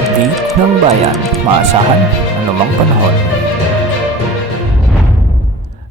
update ng bayan, maasahan anumang panahon.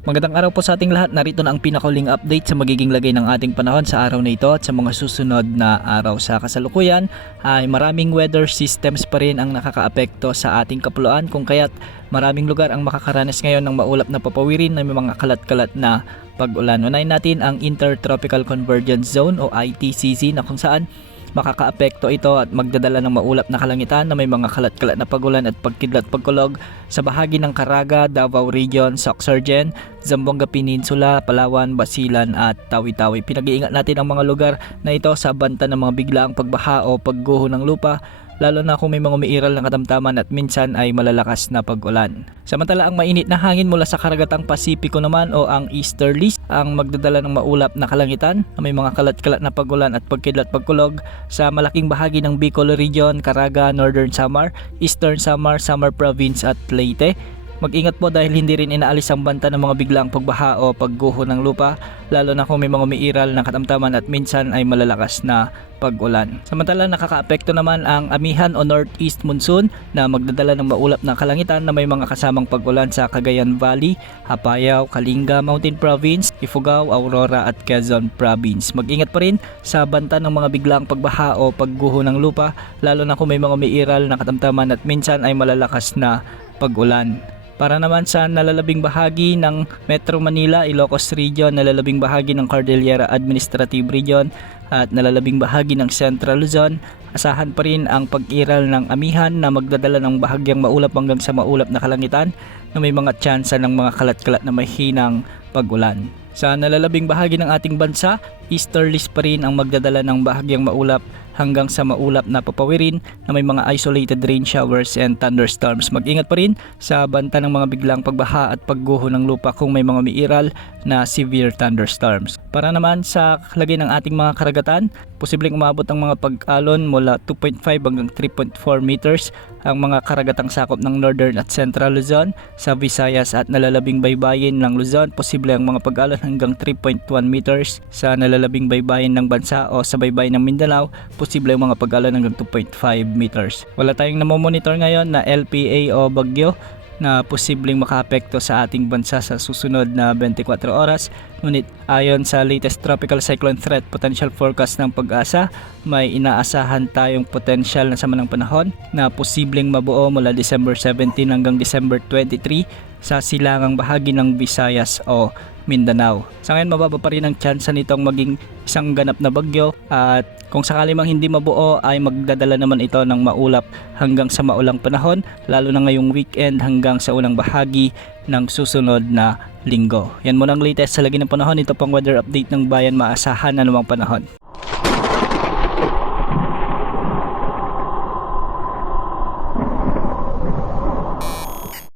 Magandang araw po sa ating lahat. Narito na ang pinakahuling update sa magiging lagay ng ating panahon sa araw na ito at sa mga susunod na araw. Sa kasalukuyan ay maraming weather systems pa rin ang nakakaapekto sa ating kapuluan, kung kaya't maraming lugar ang makakaranas ngayon ng maulap na papawirin na may mga kalat-kalat na pag-ulan. Unahin natin ang Intertropical Convergence Zone o ITCZ, na kung saan makakaapekto ito at magdadala ng maulap na kalangitan na may mga kalat-kalat na pagulan at pagkidlat pagkulog sa bahagi ng Caraga, Davao Region, Sorsogon, Zamboanga Peninsula, Palawan, Basilan at Tawi-Tawi. Pinag-iingat natin ang mga lugar na ito sa banta ng mga biglaang pagbaha o pagguho ng lupa, lalo na kung may mga umiiral ng katamtaman at minsan ay malalakas na pag-ulan. Samantala, ang mainit na hangin mula sa karagatang Pasipiko naman o ang easterlies ang magdadala ng maulap na kalangitan na may mga kalat-kalat na pag-ulan at pagkidlat pagkulog sa malaking bahagi ng Bicol Region, Caraga, Northern Samar, Eastern Samar, Samar Province at Leyte. Mag-ingat po dahil hindi rin inaalis ang banta ng mga biglaang pagbaha o pagguho ng lupa, lalo na kung may mga umiiral ng katamtaman at minsan ay malalakas na pag-ulan. Samantala, nakakaapekto naman ang amihan o northeast monsoon na magdadala ng maulap na kalangitan na may mga kasamang pag-ulan sa Cagayan Valley, Apayao, Kalinga, Mountain Province, Ifugao, Aurora at Quezon Province. Mag-ingat pa rin sa banta ng mga biglaang pagbaha o pagguho ng lupa, lalo na kung may mga umiiral na katamtaman at minsan ay malalakas na pag-ulan. Para naman sa nalalabing bahagi ng Metro Manila, Ilocos Region, nalalabing bahagi ng Cordillera Administrative Region at nalalabing bahagi ng Central Luzon, asahan pa rin ang pag-iral ng amihan na magdadala ng bahagyang maulap hanggang sa maulap na kalangitan na may mga tsansa ng mga kalat-kalat na mahinang pag-ulan. Sa nalalabing bahagi ng ating bansa, easterlies pa rin ang magdadala ng bahagyang maulap hanggang sa maulap na papawirin na may mga isolated rain showers and thunderstorms. Mag-ingat pa rin sa banta ng mga biglang pagbaha at pagguho ng lupa kung may mga umiiral na severe thunderstorms. Para naman sa lagay ng ating mga karagatan, posibleng umabot ang mga pag-alon mula 2.5 hanggang 3.4 meters ang mga karagatang sakop ng Northern at Central Luzon. Sa Visayas at nalalabing baybayin ng Luzon, posible ang mga pag-alon hanggang 3.1 meters. Sa nalalabing baybayin ng bansa o sa baybayin ng Mindanao, posible ang mga pag-alon hanggang 2.5 meters. Wala tayong namomonitor ngayon na LPA o bagyo na posibleng makaapekto sa ating bansa sa susunod na 24 oras. Ngunit ayon sa latest Tropical Cyclone Threat Potential Forecast ng Pag-asa, may inaasahan tayong potensyal na sama ng panahon na posibleng mabuo mula December 17 hanggang December 23 sa silangang bahagi ng Visayas o Mindanao. Sa ngayon, mababa pa rin ang tsansa nitong maging isang ganap na bagyo at kung sakali mang hindi mabuo ay magdadala naman ito ng maulap hanggang sa maulang panahon, lalo na ngayong weekend hanggang sa unang bahagi ng susunod na linggo. Yan muna ang latest sa lagi ng panahon. Ito pang weather update ng bayan, maasahan na namang panahon.